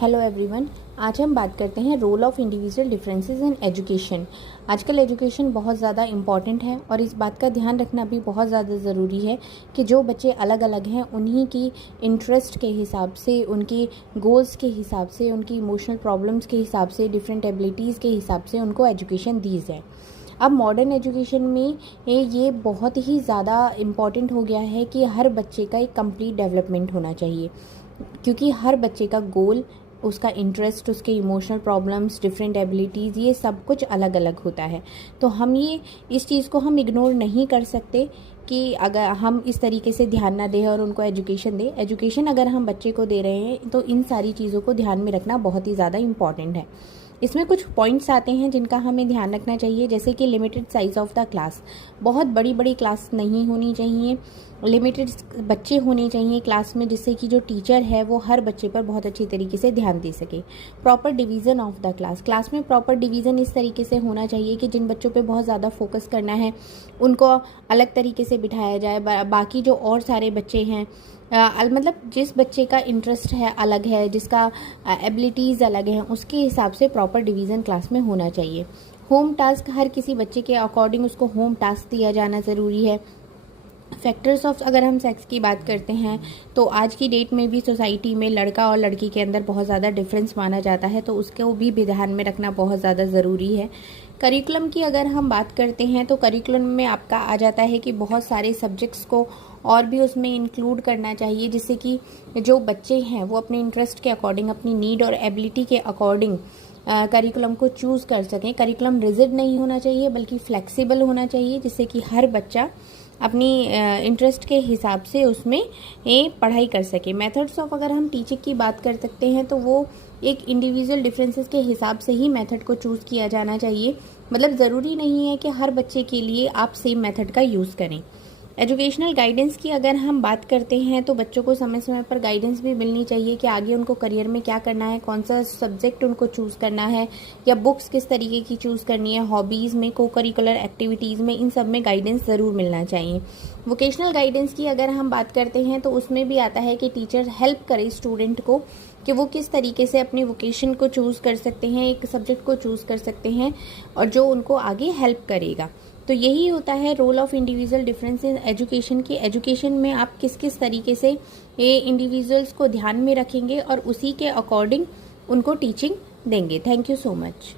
Hello everyone, आज हम बात करते हैं role of individual differences in education. आजकल एजुकेशन बहुत ज़्यादा इम्पॉर्टेंट है और इस बात का ध्यान रखना भी बहुत ज़्यादा ज़रूरी है कि जो बच्चे अलग अलग हैं उन्हीं की इंटरेस्ट के हिसाब से, उनकी गोल्स के हिसाब से, उनकी इमोशनल प्रॉब्लम्स के हिसाब से, डिफरेंट एबिलिटीज़ के हिसाब से उनको एजुकेशन दी जाए। अब मॉडर्न एजुकेशन में ये बहुत ही ज़्यादा इम्पॉर्टेंट हो गया है कि हर बच्चे का एक कंप्लीट डेवलपमेंट होना चाहिए, क्योंकि हर बच्चे का गोल, उसका इंटरेस्ट, उसके इमोशनल प्रॉब्लम्स, डिफरेंट एबिलिटीज़, ये सब कुछ अलग अलग होता है। तो हम इस चीज़ को हम इग्नोर नहीं कर सकते कि अगर हम इस तरीके से ध्यान ना दें और उनको एजुकेशन दें। एजुकेशन अगर हम बच्चे को दे रहे हैं तो इन सारी चीज़ों को ध्यान में रखना बहुत ही ज़्यादा इम्पॉर्टेंट है। इसमें कुछ पॉइंट्स आते हैं जिनका हमें ध्यान रखना चाहिए, जैसे कि limited size of the class. बहुत बड़ी बड़ी क्लास नहीं होनी चाहिए, लिमिटेड बच्चे होने चाहिए क्लास में, जिससे कि जो टीचर है वो हर बच्चे पर बहुत अच्छी तरीके से ध्यान दे सके। Proper division of the class में प्रॉपर डिवीज़न इस तरीके से होना चाहिए कि जिन बच्चों पे बहुत ज़्यादा फोकस करना है उनको अलग तरीके से बिठाया जाए। बाकी जो और सारे बच्चे हैं, मतलब जिस बच्चे का इंटरेस्ट है अलग है, जिसका एबिलिटीज़ अलग हैं, उसके हिसाब से प्रॉपर डिवीज़न क्लास में होना चाहिए। होम टास्क हर किसी बच्चे के अकॉर्डिंग उसको होम टास्क दिया जाना ज़रूरी है। फैक्टर्स ऑफ, अगर हम सेक्स की बात करते हैं तो आज की डेट में भी सोसाइटी में लड़का और लड़की के अंदर बहुत ज़्यादा डिफरेंस माना जाता है, तो उसको भी ध्यान में रखना बहुत ज़्यादा ज़रूरी है। करिकुलम की अगर हम बात करते हैं तो करिकुलम में आपका आ जाता है कि बहुत सारे सब्जेक्ट्स को और भी उसमें इंक्लूड करना चाहिए, जिससे कि जो बच्चे हैं वो अपने इंटरेस्ट के अकॉर्डिंग, अपनी नीड और एबिलिटी के अकॉर्डिंग करिकुलम को चूज़ कर सकें। करिकुलम रिजिड नहीं होना चाहिए बल्कि फ्लेक्सिबल होना चाहिए, जिससे कि हर बच्चा अपनी इंटरेस्ट के हिसाब से उसमें पढ़ाई कर सके। मेथड्स ऑफ, अगर हम टीचिंग की बात कर सकते हैं तो वो एक इंडिविजुअल डिफरेंसेस के हिसाब से ही मेथड को चूज़ किया जाना चाहिए। मतलब ज़रूरी नहीं है कि हर बच्चे के लिए आप सेम मेथड का यूज़ करें। एजुकेशनल गाइडेंस की अगर हम बात करते हैं तो बच्चों को समय समय पर गाइडेंस भी मिलनी चाहिए कि आगे उनको करियर में क्या करना है, कौन सा सब्जेक्ट उनको चूज़ करना है, या बुक्स किस तरीके की चूज़ करनी है, हॉबीज़ में, को करिकुलर एक्टिविटीज़ में, इन सब में गाइडेंस ज़रूर मिलना चाहिए। वोकेशनल गाइडेंस की अगर हम बात करते हैं तो उसमें भी आता है कि टीचर हेल्प करे स्टूडेंट को कि वो किस तरीके से अपनी वोकेशन को चूज़ कर सकते हैं, एक सब्जेक्ट को चूज़ कर सकते हैं और जो उनको आगे हेल्प करेगा। तो यही होता है role of individual difference in education की। एजुकेशन में आप किस किस तरीके से ये इंडिविजुअल्स को ध्यान में रखेंगे और उसी के अकॉर्डिंग उनको टीचिंग देंगे। Thank you so much.